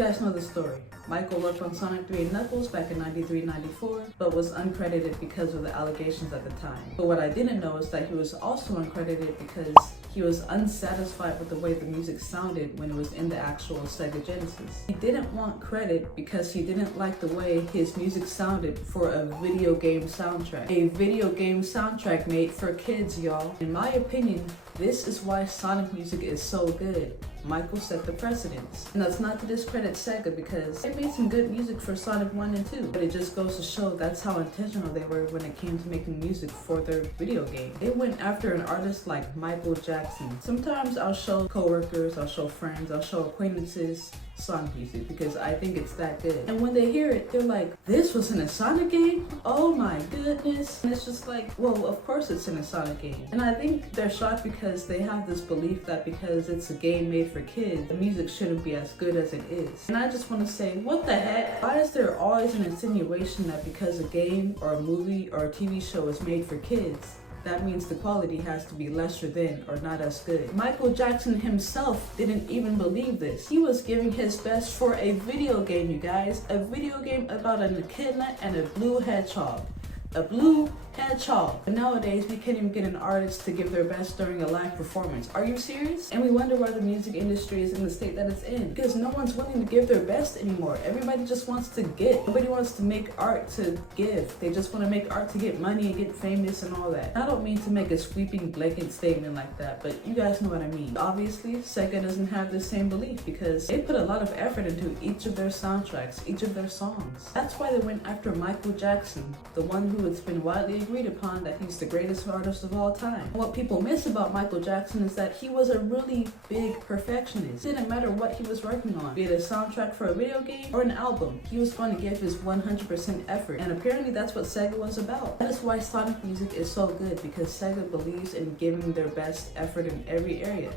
guys know the story. Michael worked on Sonic 3 and Knuckles back in 93-94, but was uncredited because of the allegations at the time. But what I didn't know is that he was also uncredited because he was unsatisfied with the way the music sounded when it was in the actual Sega Genesis. He didn't want credit because he didn't like the way his music sounded for a video game soundtrack. A video game soundtrack made for kids, y'all. In my opinion, this is why Sonic music is so good. Michael set the precedence. And that's not to discredit Sega because they made some good music for Sonic 1 and 2. But it just goes to show that's how intentional they were when it came to making music for their video game. They went after an artist like Michael Jackson. Sometimes I'll show coworkers, I'll show friends, I'll show acquaintances Sonic music because I think it's that good. And when they hear it, they're like, this was in a Sonic game? Oh my goodness. And it's just like, well, of course it's in a Sonic game. And I think they're shocked because they have this belief that because it's a game made for kids, the music shouldn't be as good as it is. And I just want to say, what the heck? Why is there always an insinuation that because a game or a movie or a TV show is made for kids, that means the quality has to be lesser than or not as good? Michael Jackson himself didn't even believe this. He was giving his best for a video game, you guys. A video game about an echidna and a blue hedgehog. A blue hedgehog. But nowadays, we can't even get an artist to give their best during a live performance. Are you serious? And we wonder why the music industry is in the state that it's in. Because no one's willing to give their best anymore. Everybody just wants to get. Nobody wants to make art to give. They just want to make art to get money and get famous and all that. I don't mean to make a sweeping blanket statement like that, but you guys know what I mean. Obviously, Sega doesn't have the same belief because they put a lot of effort into each of their soundtracks, each of their songs. That's why they went after Michael Jackson, the one who it's been widely agreed upon that he's the greatest artist of all time. What people miss about Michael Jackson is that he was a really big perfectionist. It didn't matter what he was working on, be it a soundtrack for a video game or an album. He was going to give his 100% effort, and apparently that's what Sega was about. That is why Sonic music is so good, because Sega believes in giving their best effort in every area.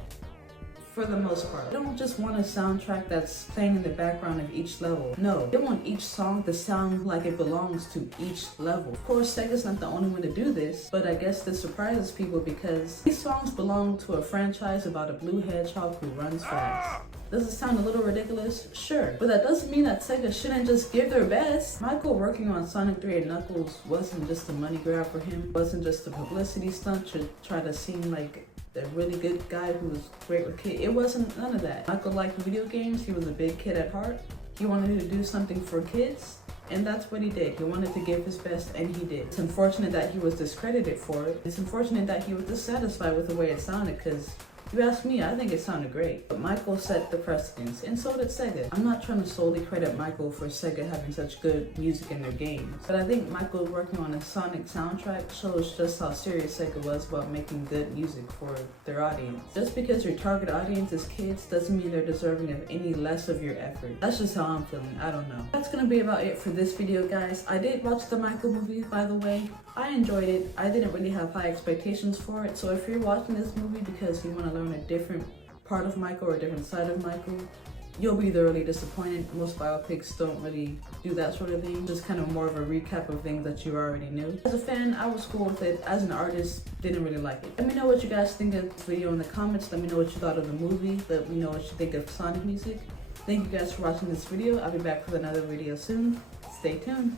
For the most part. They don't just want a soundtrack that's playing in the background of each level. No, they want each song to sound like it belongs to each level. Of course, Sega's not the only one to do this, but I guess this surprises people because these songs belong to a franchise about a blue hedgehog who runs fast. Does it sound a little ridiculous? Sure. But that doesn't mean that Sega shouldn't just give their best. Michael working on Sonic 3 and Knuckles wasn't just a money grab for him. It wasn't just a publicity stunt to try to seem like a really good guy who was great with kids. It wasn't none of that. Michael liked video games. He was a big kid at heart. He wanted to do something for kids, and that's what he did. He wanted to give his best, and he did. It's unfortunate that he was discredited for it. It's unfortunate that he was dissatisfied with the way it sounded, because you ask me, I think it sounded great. But Michael set the precedence, and so did Sega. I'm not trying to solely credit Michael for Sega having such good music in their games, but I think Michael working on a Sonic soundtrack shows just how serious Sega was about making good music for their audience. Just because your target audience is kids doesn't mean they're deserving of any less of your effort. That's just how I'm feeling. I don't know. That's gonna be about it for this video, guys. I did watch the Michael movie, by the way. I enjoyed it. I didn't really have high expectations for it, so if you're watching this movie because you want to learn a different part of Michael or a different side of Michael, you'll be thoroughly disappointed. Most biopics don't really do that sort of thing. Just kind of more of a recap of things that you already knew. As a fan, I was cool with it. As an artist, didn't really like it. Let me know what you guys think of this video in the comments. Let me know what you thought of the movie. Let me know what you think of Sonic music. Thank you guys for watching this video. I'll be back with another video soon. Stay tuned.